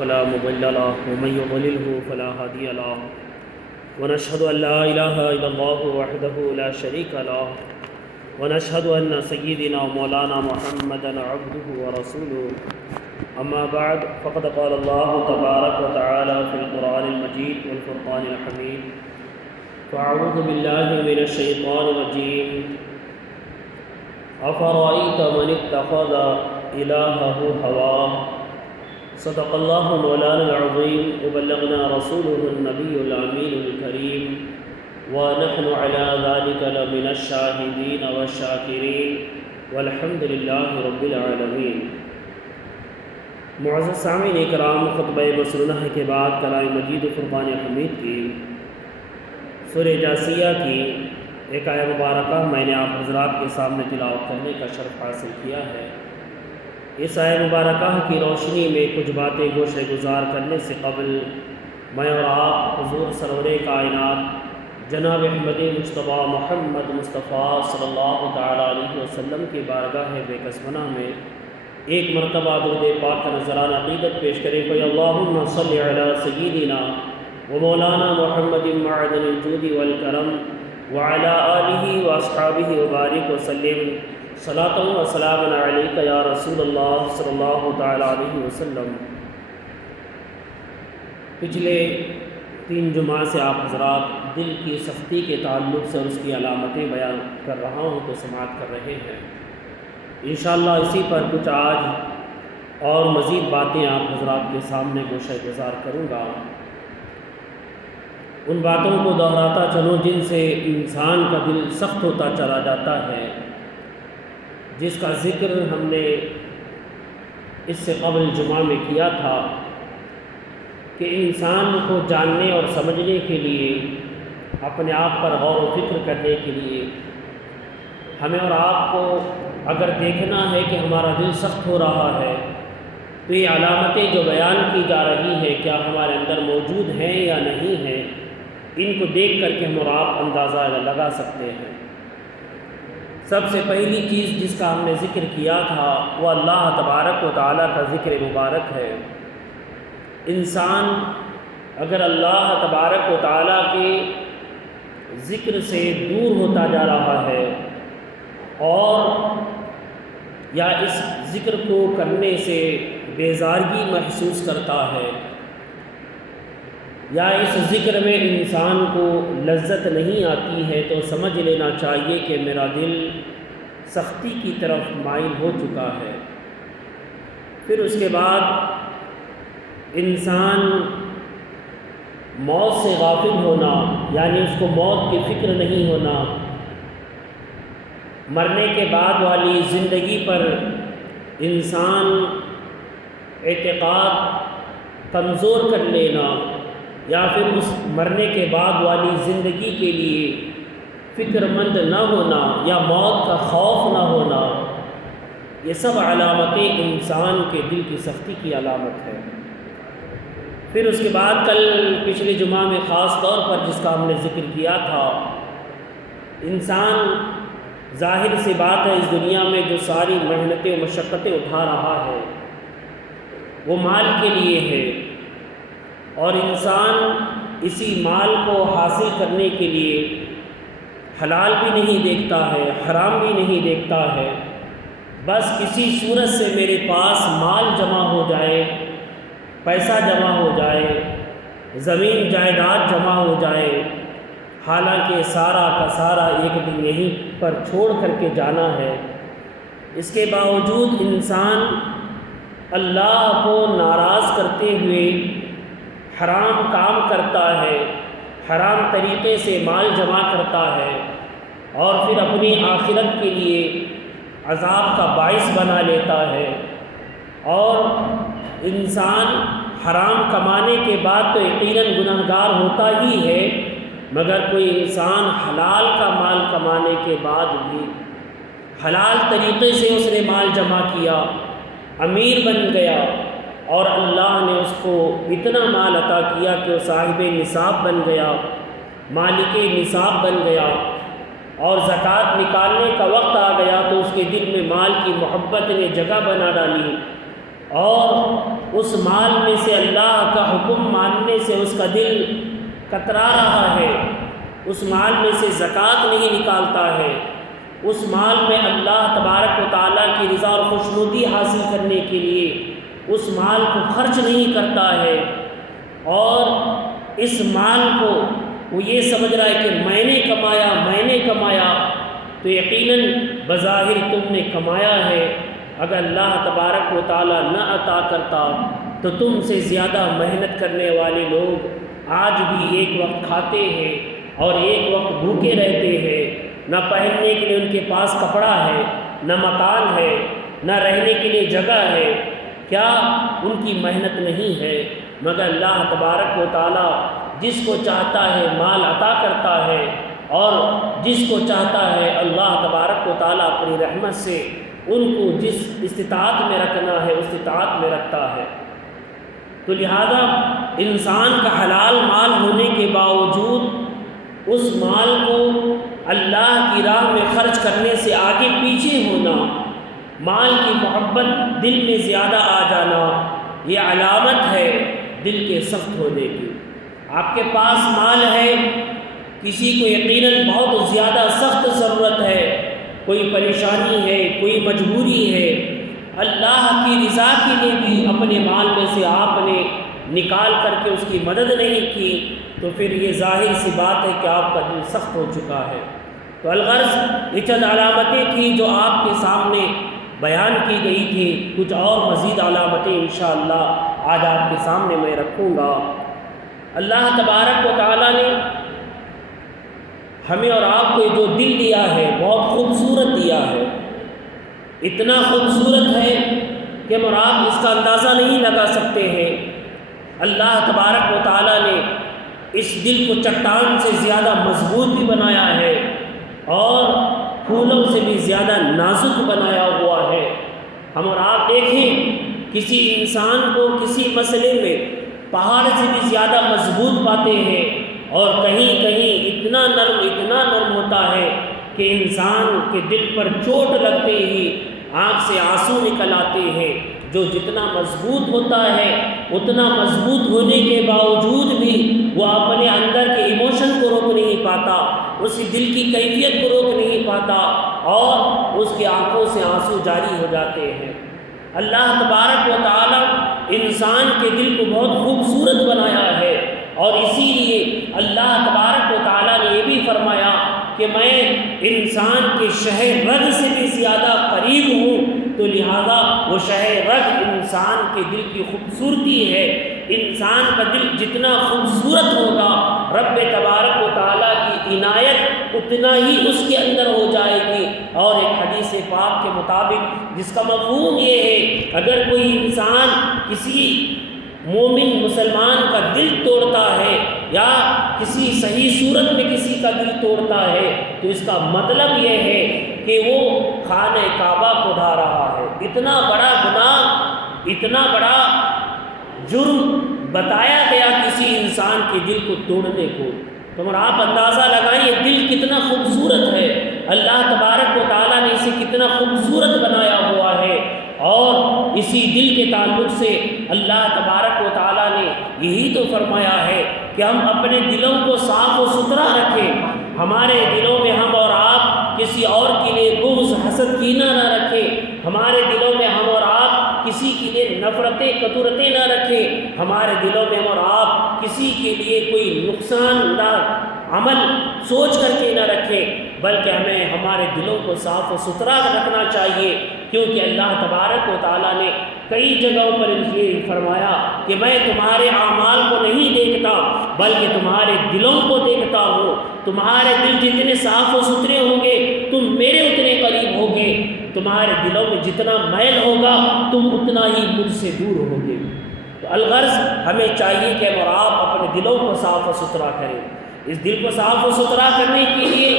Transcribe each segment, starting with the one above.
فلا مضل له ومن يضلله فلا هادي له ونشهد أن لا إله إلا الله وحده لا شريك له ونشهد أن سيدنا ومولانا محمدا عبده ورسوله أما بعد فقد قال الله تبارك وتعالى في القرآن المجيد والفرقان الحميد فأعوذ بالله من الشيطان الرجيم أفرأيت من اتخذ إلهه هواه صدق الله مولانا العظيم وبلغنا رسوله النبي الأمين الكريم ونحن على ذلك لمن الشاهدين والشاكرين والحمد لله رب العالمين۔ معزز سامعین اکرام، خطبہ مسنونہ کے بعد کلام مجید و فرقان حمید کی سورہ جاثیہ کی ایک آیہ مبارکہ میں نے آپ حضرات کے سامنے تلاوت کرنے کا شرف حاصل کیا ہے۔ اس آیہ مبارکہ کی روشنی میں کچھ باتیں گوشہ گزار کرنے سے قبل میں اور آپ حضور سرور کائنات جناب احمد مجتبیٰ محمد مصطفیٰ صلی اللہ تعالیٰ علیہ وسلم کی بارگاہ بے کسمنہ میں ایک مرتبہ درود پاک کا نذرانہ عقیدت پیش کریں کوئی اللہم صلی علی سیدنا و مولانا محمد معدن الجود والکرم وعلی آلہ واصحابہ وبارک وسلم صلاۃ و سلام علیک یا رسول اللہ صلی اللہ تعالیٰ علیہ وسلم۔ پچھلے 3 جمعہ سے آپ حضرات دل کی سختی کے تعلق سے اور اس کی علامتیں بیان کر رہا ہوں تو سماعت کر رہے ہیں۔ انشاءاللہ اسی پر کچھ آج اور مزید باتیں آپ حضرات کے سامنے گوشہ گزار کروں گا۔ ان باتوں کو دہراتا چلوں جن سے انسان کا دل سخت ہوتا چلا جاتا ہے، جس کا ذکر ہم نے اس سے قبل جمعہ میں کیا تھا کہ انسان کو جاننے اور سمجھنے کے لیے، اپنے آپ پر غور و فکر کرنے کے لیے ہمیں اور آپ کو اگر دیکھنا ہے کہ ہمارا دل سخت ہو رہا ہے تو یہ علامتیں جو بیان کی جا رہی ہیں کیا ہمارے اندر موجود ہیں یا نہیں ہیں، ان کو دیکھ کر کے ہم اور آپ اندازہ لگا سکتے ہیں۔ سب سے پہلی چیز جس کا ہم نے ذکر کیا تھا وہ اللہ تبارک و تعالیٰ کا ذکر مبارک ہے۔ انسان اگر اللہ تبارک و تعالیٰ کے ذکر سے دور ہوتا جا رہا ہے اور یا اس ذکر کو کرنے سے بیزارگی محسوس کرتا ہے یا اس ذکر میں انسان کو لذت نہیں آتی ہے تو سمجھ لینا چاہیے کہ میرا دل سختی کی طرف مائل ہو چکا ہے۔ پھر اس کے بعد انسان موت سے غافل ہونا، یعنی اس کو موت کی فکر نہیں ہونا، مرنے کے بعد والی زندگی پر انسان اعتقاد کمزور کر لینا یا پھر اس مرنے کے بعد والی زندگی کے لیے فکر مند نہ ہونا یا موت کا خوف نہ ہونا، یہ سب علامتیں انسان کے دل کی سختی کی علامت ہے۔ پھر اس کے بعد کل پچھلے جمعہ میں خاص طور پر جس کا ہم نے ذکر کیا تھا، انسان ظاہر سی بات ہے اس دنیا میں جو ساری محنتیں و مشقتیں اٹھا رہا ہے وہ مال کے لیے ہے، اور انسان اسی مال کو حاصل کرنے کے لیے حلال بھی نہیں دیکھتا ہے، حرام بھی نہیں دیکھتا ہے، بس کسی صورت سے میرے پاس مال جمع ہو جائے، پیسہ جمع ہو جائے، زمین جائیداد جمع ہو جائے، حالانکہ سارا کا سارا ایک دن یہیں پر چھوڑ کر کے جانا ہے۔ اس کے باوجود انسان اللہ کو ناراض کرتے ہوئے حرام کام کرتا ہے، حرام طریقے سے مال جمع کرتا ہے اور پھر اپنی آخرت کے لیے عذاب کا باعث بنا لیتا ہے۔ اور انسان حرام کمانے کے بعد تو یقیناً گنہگار ہوتا ہی ہے، مگر کوئی انسان حلال کا مال کمانے کے بعد بھی حلال طریقے سے اس نے مال جمع کیا، امیر بن گیا اور اللہ نے اس کو اتنا مال عطا کیا کہ وہ صاحب نصاب بن گیا، مالک نصاب بن گیا، اور زکوٰۃ نکالنے کا وقت آ گیا تو اس کے دل میں مال کی محبت نے جگہ بنا ڈالی، اور اس مال میں سے اللہ کا حکم ماننے سے اس کا دل کترا رہا ہے، اس مال میں سے زکوٰۃ نہیں نکالتا ہے، اس مال میں اللہ تبارک و تعالیٰ کی رضا اور خوشنودی حاصل کرنے کے لیے اس مال کو خرچ نہیں کرتا ہے، اور اس مال کو وہ یہ سمجھ رہا ہے کہ میں نے کمایا، تو یقیناً بظاہر تم نے کمایا ہے۔ اگر اللہ تبارک و تعالیٰ نہ عطا کرتا تو تم سے زیادہ محنت کرنے والے لوگ آج بھی ایک وقت کھاتے ہیں اور ایک وقت بھوکے رہتے ہیں، نہ پہننے کے لیے ان کے پاس کپڑا ہے، نہ مکان ہے، نہ رہنے کے لیے جگہ ہے۔ کیا ان کی محنت نہیں ہے؟ مگر اللہ تبارک و تعالیٰ جس کو چاہتا ہے مال عطا کرتا ہے، اور جس کو چاہتا ہے اللہ تبارک و تعالیٰ اپنی رحمت سے ان کو جس استطاعت میں رکھنا ہے استطاعت میں رکھتا ہے۔ تو لہذا انسان کا حلال مال ہونے کے باوجود اس مال کو اللہ کی راہ میں خرچ کرنے سے آگے پیچھے ہونا، مال کی محبت دل میں زیادہ آ جانا، یہ علامت ہے دل کے سخت ہونے کی۔ آپ کے پاس مال ہے، کسی کو یقیناً بہت زیادہ سخت ضرورت ہے، کوئی پریشانی ہے، کوئی مجبوری ہے، اللہ کی رضا کے لیے بھی اپنے مال میں سے آپ نے نکال کر کے اس کی مدد نہیں کی، تو پھر یہ ظاہر سی بات ہے کہ آپ کا دل سخت ہو چکا ہے۔ تو الغرض یہ چند علامتیں تھیں جو آپ کے سامنے بیان کی گئی تھی، کچھ اور مزید علامتیں انشاءاللہ آج آپ کے سامنے میں رکھوں گا۔ اللہ تبارک و تعالیٰ نے ہمیں اور آپ کو جو دل دیا ہے بہت خوبصورت دیا ہے، اتنا خوبصورت ہے کہ ہم اور آپ اس کا اندازہ نہیں لگا سکتے ہیں۔ اللہ تبارک و تعالیٰ نے اس دل کو چٹان سے زیادہ مضبوط بھی بنایا ہے اور پھولوں سے بھی زیادہ نازک بنایا ہوا ہے۔ ہم اور آپ دیکھیں کسی انسان کو کسی مسئلے میں پہاڑ سے بھی زیادہ مضبوط پاتے ہیں، اور کہیں کہیں اتنا نرم ہوتا ہے کہ انسان کے دل پر چوٹ لگتے ہی آنکھ سے آنسو نکل آتے ہیں۔ جو جتنا مضبوط ہوتا ہے اتنا مضبوط ہونے کے باوجود بھی وہ اپنے اندر کے ایموشن کو روک نہیں پاتا، اس دل کی کیفیت کو روک نہیں پاتا، اور اس کی آنکھوں سے آنسو جاری ہو جاتے ہیں۔ اللہ تبارک و تعالیٰ انسان کے دل کو بہت خوبصورت بنایا ہے، اور اسی لیے اللہ تبارک و تعالیٰ نے یہ بھی فرمایا کہ میں انسان کے شہر رگ سے بھی زیادہ قریب ہوں، تو لہذا وہ شہر رگ انسان کے دل کی خوبصورتی ہے۔ انسان کا دل جتنا خوبصورت ہوگا رب تبارک و تعالیٰ کی عنایت اتنا ہی اس کے اندر ہو جائے گی۔ اور ایک حدیث پاک کے مطابق جس کا مفہوم یہ ہے، اگر کوئی انسان کسی مومن مسلمان کا دل توڑتا ہے یا کسی صحیح صورت میں کسی کا دل توڑتا ہے، تو اس کا مطلب یہ ہے کہ وہ خانہ کعبہ کو ڈھا رہا ہے۔ اتنا بڑا گناہ، اتنا بڑا جرم بتایا گیا کسی انسان کے دل کو توڑنے کو۔ تو آپ اندازہ لگائیں یہ دل کتنا خوبصورت ہے، اللہ تبارک و تعالیٰ نے اسے کتنا خوبصورت بنایا ہوا ہے، اور اسی دل کے تعلق سے اللہ تبارک و تعالیٰ نے یہی تو فرمایا ہے کہ ہم اپنے دلوں کو صاف و ستھرا رکھیں، ہمارے دلوں میں ہم اور آپ کسی اور کے لیے بغض حسد کینہ نہ رکھیں، ہمارے دلوں میں ہم اور آپ کسی کے لیے نفرتیں کدورتیں نہ رکھیں، ہمارے دلوں میں ہم اور آپ کسی کے لیے کوئی نقصان دہ عمل سوچ کر کے نہ رکھیں، بلکہ ہمیں ہمارے دلوں کو صاف و ستھرا رکھنا چاہیے، کیونکہ اللہ تبارک و تعالیٰ نے کئی جگہوں پر یہ فرمایا کہ میں تمہارے اعمال کو نہیں دیکھتا بلکہ تمہارے دلوں کو دیکھتا ہوں، تمہارے دل جتنے صاف و ستھرے ہوں گے تم میرے اتنے قریب ہوگے، تمہارے دلوں میں جتنا میل ہوگا تم اتنا ہی مجھ سے دور ہوگے۔ تو الغرض ہمیں چاہیے کہ ہم اور آپ اپنے دلوں کو صاف و ستھرا کریں۔ اس دل کو صاف و ستھرا کرنے کے لیے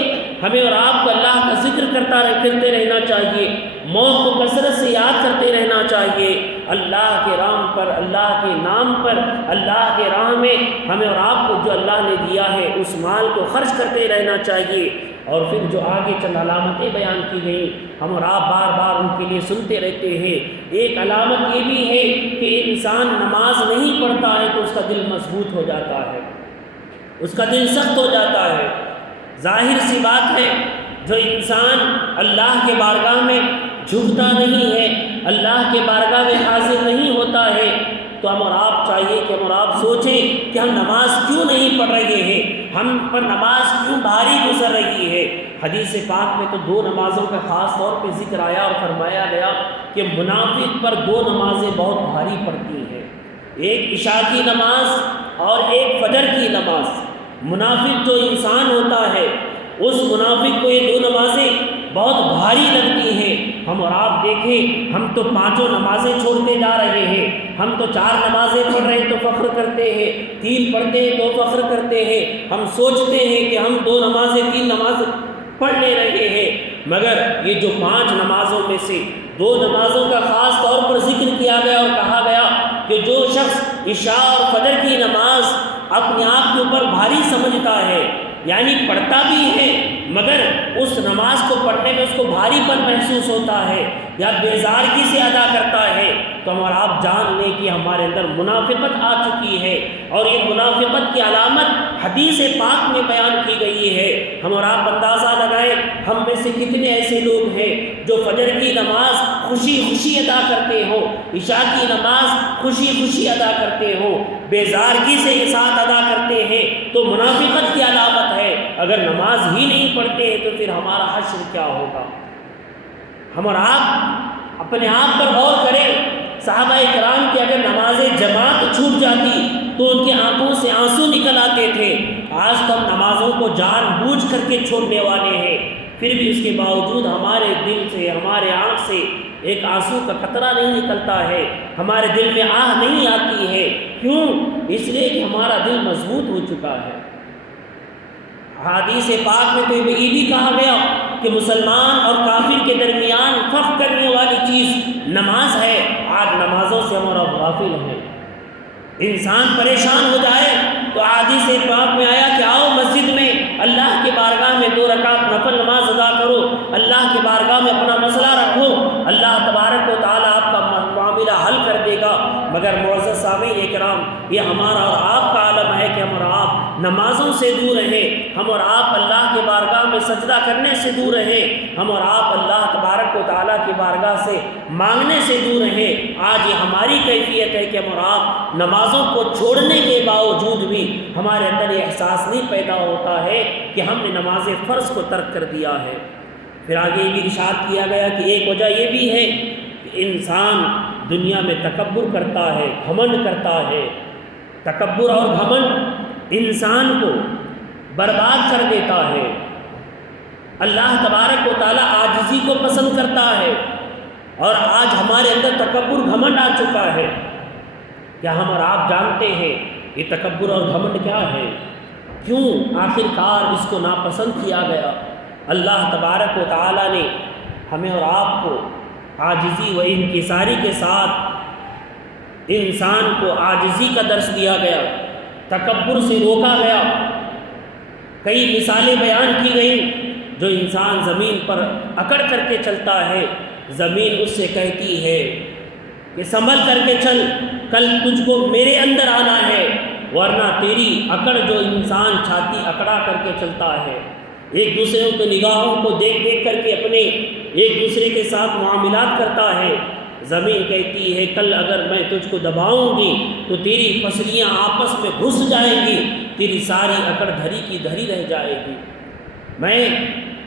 ہمیں اور آپ کو اللہ کا ذکر کرتے رہنا چاہیے، موت کو کثرت سے یاد کرتے رہنا چاہیے، اللہ کے رام پر، اللہ کے نام پر، اللہ کے راہ میں ہمیں اور آپ کو جو اللہ نے دیا ہے اس مال کو خرچ کرتے رہنا چاہیے۔ اور پھر جو آگے چند علامتیں بیان کی گئیں ہم اور آپ بار بار ان کے لیے سنتے رہتے ہیں۔ ایک علامت یہ بھی ہے کہ انسان نماز نہیں پڑھتا ہے تو اس کا دل مضبوط ہو جاتا ہے، اس کا دل سخت ہو جاتا ہے۔ ظاہر سی بات ہے، جو انسان اللہ کے بارگاہ میں جھکتا نہیں ہے، اللہ کے بارگاہ میں حاضر نہیں ہوتا ہے، تو ہم اور آپ چاہیے کہ ہم اور آپ سوچیں کہ ہم نماز کیوں نہیں پڑھ رہے ہیں، ہم پر نماز کیوں بھاری گزر رہی ہے۔ حدیث پاک میں تو 2 نمازوں کا خاص طور پہ ذکر آیا اور فرمایا گیا کہ منافق پر 2 نمازیں بہت بھاری پڑتی ہیں، ایک عشاء کی نماز اور ایک فجر کی نماز۔ منافق جو انسان ہوتا ہے اس منافق کو یہ 2 نمازیں بہت بھاری لگتی ہیں۔ ہم اور آپ دیکھیں، ہم تو 5 نمازیں چھوڑتے جا رہے ہیں، ہم تو 4 نمازیں پڑھ رہے ہیں تو فخر کرتے ہیں، 3 پڑھتے ہیں تو فخر کرتے ہیں، ہم سوچتے ہیں کہ ہم 2 نمازیں 3 نمازیں پڑھ لے رہے ہیں، مگر یہ جو 5 نمازوں میں سے 2 نمازوں کا خاص طور پر ذکر کیا گیا اور کہا گیا کہ جو شخص عشاء اور فجر کی نماز اپنے آپ کے اوپر بھاری سمجھتا ہے، یعنی پڑھتا بھی ہے مگر اس نماز کو پڑھنے میں اس کو بھاری پن محسوس ہوتا ہے یا بیزارگی سے ادا کرتا ہے، تو ہم اور آپ جان لیں کہ ہمارے اندر منافقت آ چکی ہے، اور یہ منافقت کی علامت حدیث پاک میں بیان کی گئی ہے۔ ہم اور آپ اندازہ لگائیں، ہم میں سے کتنے ایسے لوگ ہیں جو فجر کی نماز خوشی خوشی ادا کرتے ہوں، عشاء کی نماز خوشی خوشی ادا کرتے ہوں، بیزارگی سے یہ ساتھ ادا کرتے ہیں، تو منافقت کی علامت ہے۔ اگر نماز ہی نہیں پڑھتے ہیں تو پھر ہمارا حشر کیا ہوگا؟ ہم اور آپ اپنے آپ پر غور کریں، صحابہ کرام کی اگر نماز جماعت چھوٹ جاتی تو ان کی آنکھوں سے آنسو نکل آتے تھے۔ آج تو ہم نمازوں کو جان بوجھ کر کے چھوڑنے والے ہیں، پھر بھی اس کے باوجود ہمارے دل سے، ہمارے آنکھ سے ایک آنسو کا قطرہ نہیں نکلتا ہے، ہمارے دل میں آہ نہیں آتی ہے۔ کیوں؟ اس لیے کہ ہمارا دل مضبوط ہو چکا ہے۔ حدیث پاک میں تو یہ بھی کہا گیا کہ مسلمان اور کافر کے درمیان فرق کرنے والی چیز نماز ہے۔ آج نمازوں سے ہم اور غافل ہیں۔ انسان پریشان ہو جائے تو حدیث پاک میں آیا کہ آؤ مسجد میں اللہ کے بارگاہ میں 2 رکعت نفل نماز ادا کرو، اللہ کے بارگاہ میں اپنا مسئلہ رکھو، اللہ تبارک و تعالیٰ آپ کا معاملہ حل کر دے گا۔ مگر معزز سامعین کرام، یہ ہمارا اور آپ کا عالم ہے کہ ہم اور آپ نمازوں سے دور رہیں، ہم اور آپ اللہ کے بارگاہ میں سجدہ کرنے سے دور رہیں، ہم اور آپ اللہ تبارک و تعالیٰ کی بارگاہ سے مانگنے سے دور رہیں۔ آج یہ ہماری کیفیت ہے کہ ہم اور آپ نمازوں کو چھوڑنے کے باوجود بھی ہمارے اندر یہ احساس نہیں پیدا ہوتا ہے کہ ہم نے نماز فرض کو ترک کر دیا ہے۔ پھر آگے یہ بھی ارشاد کیا گیا کہ ایک وجہ یہ بھی ہے کہ انسان دنیا میں تکبر کرتا ہے، گھمنڈ کرتا ہے۔ تکبر اور گھمنڈ انسان کو برباد کر دیتا ہے۔ اللہ تبارک و تعالیٰ عاجزی کو پسند کرتا ہے، اور آج ہمارے اندر تکبر گھمنڈ آ چکا ہے۔ کیا ہم اور آپ جانتے ہیں یہ تکبر اور گھمنڈ کیا ہے؟ کیوں آخر کار اس کو ناپسند کیا گیا؟ اللہ تبارک و تعالیٰ نے ہمیں اور آپ کو عاجزی و انکساری کے ساتھ انسان کو عاجزی کا درس دیا گیا، تکبر سے روکا گیا۔ کئی مثالیں بیان کی گئیں، جو انسان زمین پر اکڑ کر کے چلتا ہے، زمین اس سے کہتی ہے کہ سنبھل کر کے چل، کل تجھ کو میرے اندر آنا ہے، ورنہ تیری اکڑ جو انسان چھاتی اکڑا کر کے چلتا ہے، ایک دوسرے کے نگاہوں کو دیکھ دیکھ کر کے اپنے ایک دوسرے کے ساتھ معاملات کرتا ہے، زمین کہتی ہے کل اگر میں تجھ کو دباؤں گی تو تیری پسلیاں آپس میں گھس جائیں گی، تیری ساری اکڑ دھری کی دھری رہ جائے گی۔ میں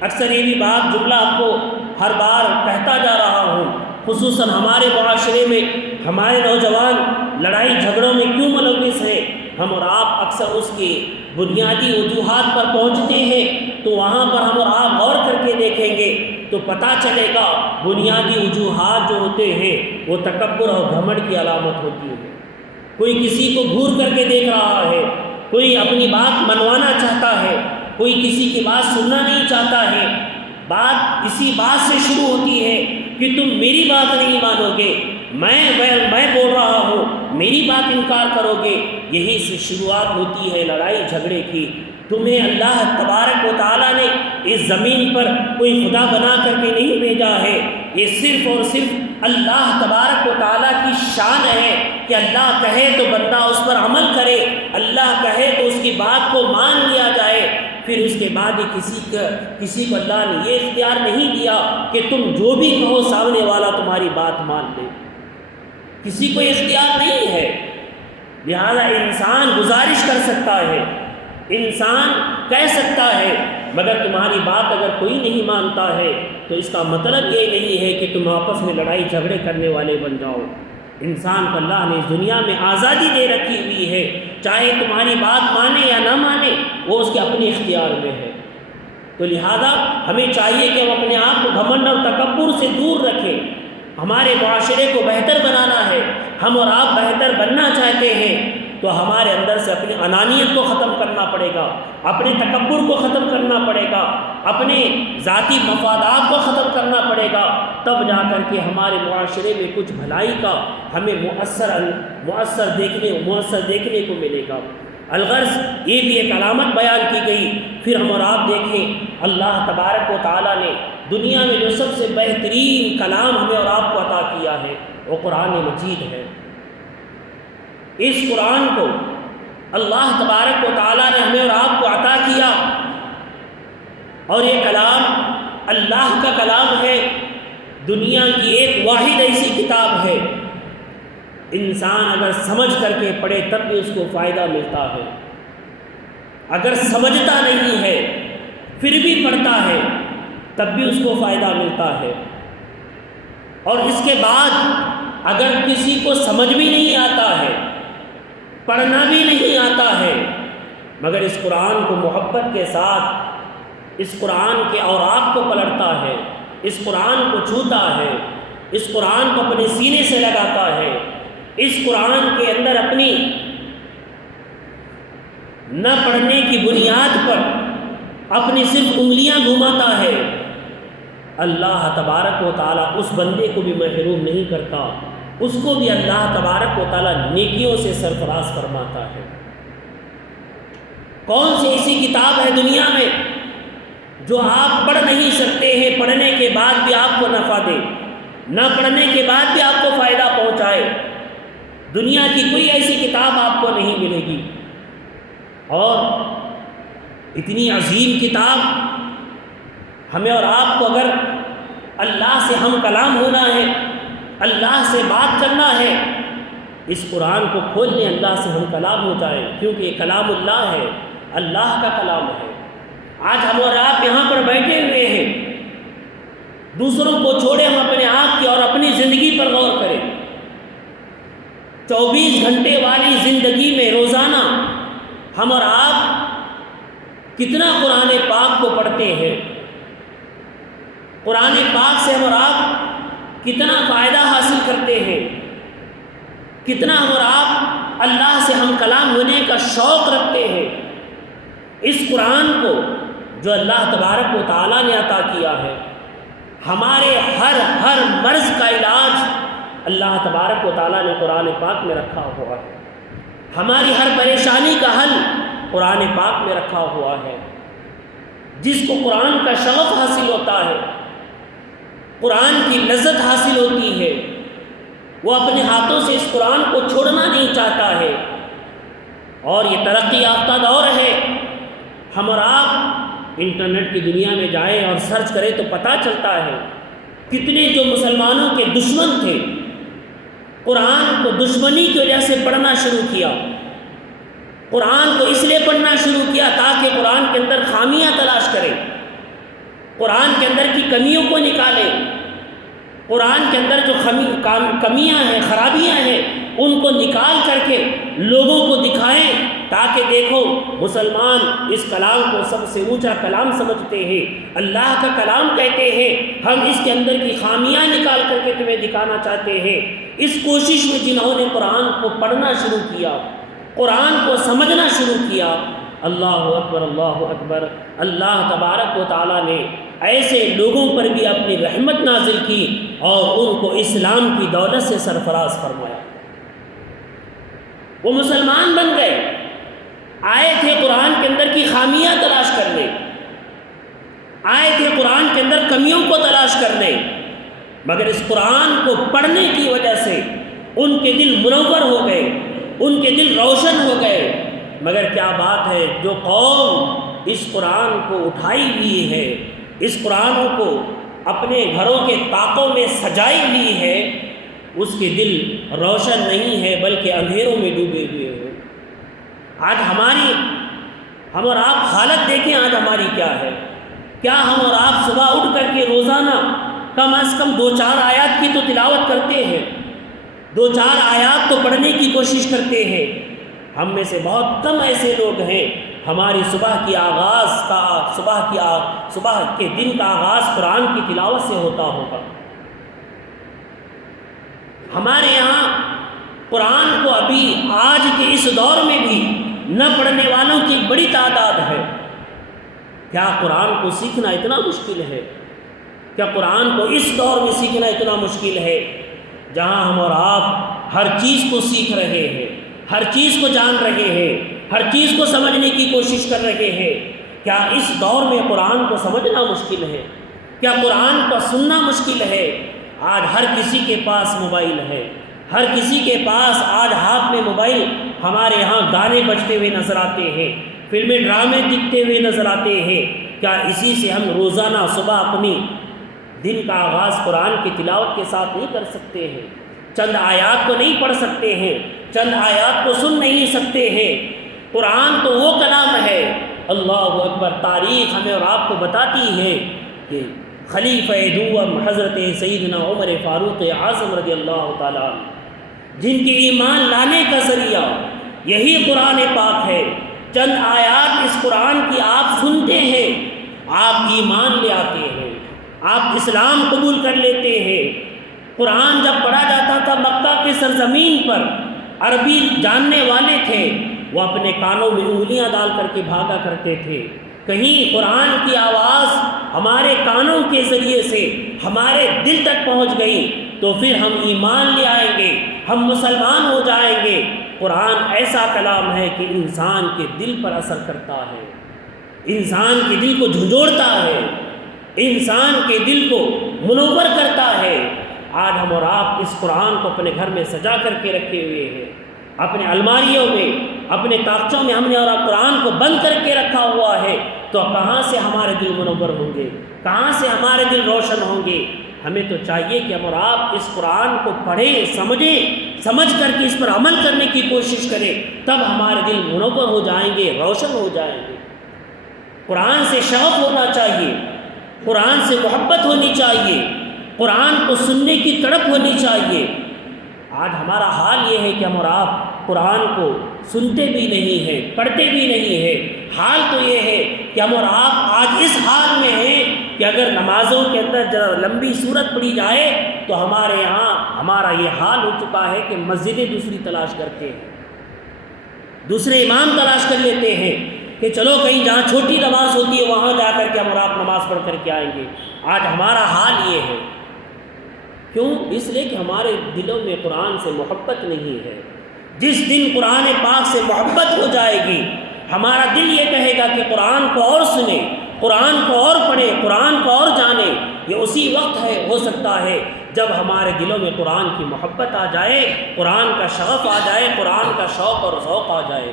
اکثر یہ بھی بات جملہ آپ کو ہر بار کہتا جا رہا ہوں، خصوصاً ہمارے معاشرے میں ہمارے نوجوان لڑائی جھگڑوں میں کیوں ملوث ہیں؟ ہم اور آپ اکثر اس کی بنیادی وجوہات پر پہنچتے ہیں، تو وہاں پر ہم اور آپ غور کر کے دیکھیں گے تو پتہ چلے گا بنیادی وجوہات جو ہوتے ہیں وہ تکبر اور گھمنڈ کی علامت ہوتی ہے۔ کوئی کسی کو گھور کر کے دیکھ رہا ہے، کوئی اپنی بات منوانا چاہتا ہے، کوئی کسی کی بات سننا نہیں چاہتا ہے۔ بات اسی بات سے شروع ہوتی ہے کہ تم میری بات نہیں مانو گے، میں بول رہا ہوں، میری بات انکار کرو گے۔ یہی سے شروعات ہوتی ہے لڑائی جھگڑے کی۔ تمہیں اللہ تبارک و تعالیٰ نے اس زمین پر کوئی خدا بنا کر کے نہیں بھیجا ہے، یہ صرف اور صرف اللہ تبارک و تعالیٰ کی شان ہے کہ اللہ کہے تو بندہ اس پر عمل کرے، اللہ کہے تو اس کی بات کو مان لیا جائے۔ پھر اس کے بعد ہی کسی کو اللہ نے یہ اختیار نہیں دیا کہ تم جو بھی کہو سامنے والا تمہاری بات مان لے، کسی کو اختیار نہیں ہے۔ لہذا انسان گزارش کر سکتا ہے، انسان کہہ سکتا ہے، مگر تمہاری بات اگر کوئی نہیں مانتا ہے تو اس کا مطلب یہ نہیں ہے کہ تم آپس میں لڑائی جھگڑے کرنے والے بن جاؤ۔ انسان کو اللہ نے اس دنیا میں آزادی دے رکھی ہوئی ہے، چاہے تمہاری بات مانے یا نہ مانے وہ اس کے اپنے اختیار میں ہے۔ تو لہذا ہمیں چاہیے کہ ہم اپنے آپ کو گھمنڈ اور تکبر سے دور رکھیں۔ ہمارے معاشرے کو بہتر بنانا ہے، ہم اور آپ بہتر بننا چاہتے ہیں تو ہمارے اندر سے اپنی انانیت کو ختم کرنا پڑے گا، اپنے تکبر کو ختم کرنا پڑے گا، اپنے ذاتی مفادات کو ختم کرنا پڑے گا، تب جا کر کے ہمارے معاشرے میں کچھ بھلائی کا ہمیں مؤثر دیکھنے کو ملے گا۔ الغرض یہ بھی ایک علامت بیان کی گئی۔ پھر ہم اور آپ دیکھیں، اللہ تبارک و تعالیٰ نے دنیا میں جو سب سے بہترین کلام ہمیں اور آپ کو عطا کیا ہے وہ قرآن مجید ہے۔ اس قرآن کو اللہ تبارک و تعالیٰ نے ہمیں اور آپ کو عطا کیا، اور یہ کلام اللہ کا کلام ہے، دنیا کی ایک واحد ایسی کتاب ہے، انسان اگر سمجھ کر کے پڑھے تب بھی اس کو فائدہ ملتا ہے، اگر سمجھتا نہیں ہے پھر بھی پڑھتا ہے تب بھی اس کو فائدہ ملتا ہے، اور اس کے بعد اگر کسی کو سمجھ بھی نہیں آتا ہے، پڑھنا بھی نہیں آتا ہے، مگر اس قرآن کو محبت کے ساتھ اس قرآن کے اوراق کو پلٹتا ہے، اس قرآن کو چھوتا ہے، اس قرآن کو اپنے سینے سے لگاتا ہے، اس قرآن کے اندر اپنی نہ پڑھنے کی بنیاد پر اپنی صرف انگلیاں گھماتا ہے، اللہ تبارک و تعالیٰ اس بندے کو بھی محروم نہیں کرتا، اس کو بھی اللہ تبارک و تعالیٰ نیکیوں سے سرفراز فرماتا ہے۔ کون سی ایسی کتاب ہے دنیا میں جو آپ پڑھ نہیں سکتے ہیں، پڑھنے کے بعد بھی آپ کو نفع دے، نہ پڑھنے کے بعد بھی آپ کو فائدہ پہنچائے؟ دنیا کی کوئی ایسی کتاب آپ کو نہیں ملے گی۔ اور اتنی عظیم کتاب ہمیں اور آپ کو اگر اللہ سے ہم کلام ہونا ہے، اللہ سے بات کرنا ہے، اس قرآن کو کھول لیں، اللہ سے ہم کلام ہو جائیں، کیونکہ یہ کلام اللہ ہے، اللہ کا کلام ہے۔ آج ہم اور آپ یہاں پر بیٹھے ہوئے ہیں، دوسروں کو چھوڑے ہم اپنے آپ کی اور اپنی زندگی پر غور کریں۔ 24 گھنٹے والی زندگی میں روزانہ ہم اور آپ کتنا قرآن پاک کو پڑھتے ہیں؟ قرآن پاک سے ہم اور آپ کتنا فائدہ حاصل کرتے ہیں؟ کتنا ہم اور آپ اللہ سے ہم کلام ہونے کا شوق رکھتے ہیں؟ اس قرآن کو جو اللہ تبارک و تعالیٰ نے عطا کیا ہے، ہمارے ہر مرض کا علاج اللہ تبارک و تعالیٰ نے قرآن پاک میں رکھا ہوا ہے، ہماری ہر پریشانی کا حل قرآن پاک میں رکھا ہوا ہے۔ جس کو قرآن کا شوق حاصل ہوتا ہے، قرآن کی لذت حاصل ہوتی ہے، وہ اپنے ہاتھوں سے اس قرآن کو چھوڑنا نہیں چاہتا ہے۔ اور یہ ترقی یافتہ دور ہے، ہم اور آپ انٹرنیٹ کی دنیا میں جائیں اور سرچ کریں تو پتہ چلتا ہے کتنے جو مسلمانوں کے دشمن تھے، قرآن کو دشمنی کی وجہ سے پڑھنا شروع کیا، قرآن کو اس لیے پڑھنا شروع کیا تاکہ قرآن کے اندر خامیاں تلاش کریں، قرآن کے اندر کی کمیوں کو نکالیں، قرآن کے اندر جو کمیاں ہیں، خرابیاں ہیں، ان کو نکال کر کے لوگوں کو دکھائیں تاکہ دیکھو مسلمان اس کلام کو سب سے اونچا کلام سمجھتے ہیں، اللہ کا کلام کہتے ہیں، ہم اس کے اندر کی خامیاں نکال کر کے تمہیں دکھانا چاہتے ہیں۔ اس کوشش میں جنہوں نے قرآن کو پڑھنا شروع کیا، قرآن کو سمجھنا شروع کیا، اللہ اکبر اللہ اکبر، اللہ تبارک و تعالیٰ نے ایسے لوگوں پر بھی اپنی رحمت نازل کی اور ان کو اسلام کی دولت سے سرفراز فرمایا۔ وہ مسلمان بن گئے، آئے تھے قرآن کے اندر کی کی خامیاں تلاش کر لیں، آیت قرآن کے اندر کمیوں کو تلاش کر لیں، مگر اس قرآن کو پڑھنے کی وجہ سے ان کے دل منور ہو گئے، ان کے دل روشن ہو گئے۔ مگر کیا بات ہے، جو قوم اس قرآن کو اٹھائی ہوئی ہے، اس قرآن کو اپنے گھروں کے طاقوں میں سجائی ہوئی ہے، اس کے دل روشن نہیں ہے بلکہ اندھیروں میں ڈوبے ہوئے ہو۔ آج ہم اور آپ حالت دیکھیں آج ہماری کیا ہے۔ کیا ہم اور آپ صبح اٹھ کر کے روزانہ کم از کم 2-4 آیات کی تو تلاوت کرتے ہیں، 2-4 آیات تو پڑھنے کی کوشش کرتے ہیں؟ ہم میں سے بہت کم ایسے لوگ ہیں ہماری صبح کے دن کا آغاز قرآن کی تلاوت سے ہوتا ہوگا۔ ہمارے یہاں قرآن کو ابھی آج کے اس دور میں بھی نہ پڑھنے والوں کی بڑی تعداد ہے۔ کیا قرآن کو سیکھنا اتنا مشکل ہے؟ کیا قرآن کو اس دور میں سیکھنا اتنا مشکل ہے جہاں ہم اور آپ ہر چیز کو سیکھ رہے ہیں، ہر چیز کو جان رہے ہیں، ہر چیز کو سمجھنے کی کوشش کر رہے ہیں؟ کیا اس دور میں قرآن کو سمجھنا مشکل ہے؟ کیا قرآن کو سننا مشکل ہے؟ آج ہر کسی کے پاس موبائل ہے، ہر کسی کے پاس آج ہاتھ میں موبائل۔ ہمارے یہاں گانے بجتے ہوئے نظر آتے ہیں، فلمیں ڈرامے دکھتے ہوئے نظر آتے ہیں۔ کیا اسی سے ہم روزانہ صبح اپنی دن کا آغاز قرآن کی تلاوت کے ساتھ نہیں کر سکتے ہیں؟ چند آیات کو نہیں پڑھ سکتے ہیں، چند آیات کو سن نہیں سکتے ہیں؟ قرآن تو وہ کلام ہے، اللہ اکبر۔ تاریخ ہمیں اور آپ کو بتاتی ہے کہ خلیفہ دوم حضرت سیدنا عمر فاروق اعظم رضی اللہ تعالیٰ جن کے ایمان لانے کا ذریعہ یہی قرآن پاک ہے، چند آیات اس قرآن کی آپ سنتے ہیں، آپ ایمان لے آتے ہیں، آپ اسلام قبول کر لیتے ہیں۔ قرآن جب پڑھا جاتا تھا مکہ کی سرزمین پر، عربی جاننے والے تھے، وہ اپنے کانوں میں انگلیاں ڈال کر کے بھاگا کرتے تھے۔ کہیں قرآن کی آواز ہمارے کانوں کے ذریعے سے ہمارے دل تک پہنچ گئی تو پھر ہم ایمان لے آئیں گے، ہم مسلمان ہو جائیں گے۔ قرآن ایسا کلام ہے کہ انسان کے دل پر اثر کرتا ہے، انسان کے دل کو جھنجھوڑتا ہے، انسان کے دل کو منور کرتا ہے۔ آج ہم اور آپ اس قرآن کو اپنے گھر میں سجا کر کے رکھے ہوئے ہیں، اپنے الماریوں میں، اپنے طاقچوں میں ہم نے اور قرآن کو بند کر کے رکھا ہوا ہے، تو کہاں سے ہمارے دل منور ہوں گے؟ کہاں سے ہمارے دل روشن ہوں گے؟ ہمیں تو چاہیے کہ ہم اور آپ اس قرآن کو پڑھیں، سمجھ کر کے اس پر عمل کرنے کی کوشش کریں، تب ہمارے دل منور ہو جائیں گے، روشن ہو جائیں گے۔ قرآن سے شوق ہونا چاہیے، قرآن سے محبت ہونی چاہیے، قرآن کو سننے کی تڑپ ہونی چاہیے۔ آج ہمارا حال یہ ہے کہ ہم اور آپ قرآن کو سنتے بھی نہیں ہیں، پڑھتے بھی نہیں ہیں۔ حال تو یہ ہے کہ ہم اور آپ آج اس حال میں ہیں کہ اگر نمازوں کے اندر ذرا لمبی صورت پڑھی جائے تو ہمارے یہاں ہمارا یہ حال ہو چکا ہے کہ مسجدیں دوسری تلاش کرتے ہیں، دوسرے امام تلاش کر لیتے ہیں کہ چلو کہیں جہاں چھوٹی نماز ہوتی ہے وہاں جا کر کے ہم اور آپ نماز پڑھ کر کے آئیں گے۔ آج ہمارا حال یہ ہے، کیوں؟ اس لیے کہ ہمارے دلوں میں قرآن سے محبت نہیں ہے۔ جس دن قرآن پاک سے محبت ہو جائے گی، ہمارا دل یہ کہے گا کہ قرآن کو اور سنیں، قرآن کو اور پڑھیں، قرآن کو اور جانیں۔ یہ اسی وقت ہو سکتا ہے جب ہمارے دلوں میں قرآن کی محبت آ جائے، قرآن کا شغف آ جائے، قرآن کا شوق اور ذوق آ جائے۔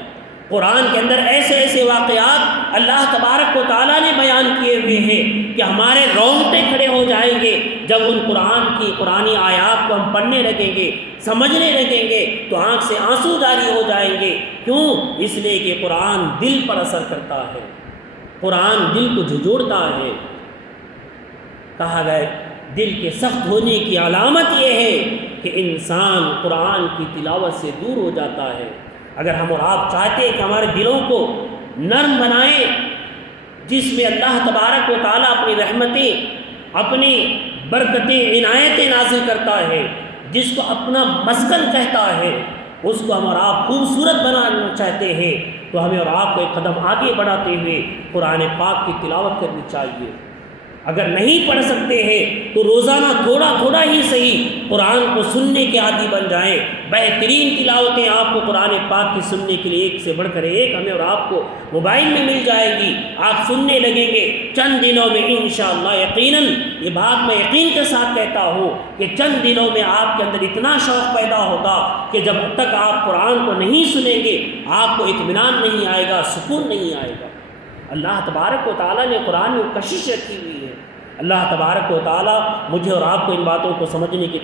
قرآن کے اندر ایسے ایسے واقعات اللہ تبارک و تعالیٰ نے بیان کیے ہوئے ہیں کہ ہمارے رونگٹے کھڑے ہو جائیں گے جب ان قرآنی آیات کو ہم پڑھنے لگیں گے، سمجھنے لگیں گے تو آنکھ سے آنسو جاری ہو جائیں گے۔ کیوں؟ اس لیے کہ قرآن دل پر اثر کرتا ہے، قرآن دل کو جھنجھوڑتا ہے۔ کہا گیا دل کے سخت ہونے کی علامت یہ ہے کہ انسان قرآن کی تلاوت سے دور ہو جاتا ہے۔ اگر ہم اور آپ چاہتے ہیں کہ ہمارے دلوں کو نرم بنائیں، جس میں اللہ تبارک و تعالیٰ اپنی رحمتیں، اپنی برکتیں، عنایتیں نازل کرتا ہے، جس کو اپنا مسکن کہتا ہے، اس کو ہم اور آپ خوبصورت بنانا چاہتے ہیں تو ہمیں اور آپ کو ایک قدم آگے بڑھاتے ہوئے قرآن پاک کی تلاوت کرنی چاہیے۔ اگر نہیں پڑھ سکتے ہیں تو روزانہ تھوڑا تھوڑا ہی صحیح قرآن کو سننے کے عادی بن جائیں۔ بہترین تلاوتیں آپ کو قرآن پاک کی سننے کے لیے ایک سے بڑھ کر ایک ہمیں اور آپ کو موبائل میں مل جائے گی، آپ سننے لگیں گے چند دنوں میں انشاءاللہ۔ یقیناً یہ بات میں یقین کے ساتھ کہتا ہوں کہ چند دنوں میں آپ کے اندر اتنا شوق پیدا ہوگا کہ جب تک آپ قرآن کو نہیں سنیں گے آپ کو اطمینان نہیں آئے گا، سکون نہیں آئے گا۔ اللہ تبارک و تعالیٰ نے قرآن میں کشش رکھی ہوئی ہے۔ اللہ تبارک و تعالیٰ مجھے اور آپ کو ان باتوں کو سمجھنے کی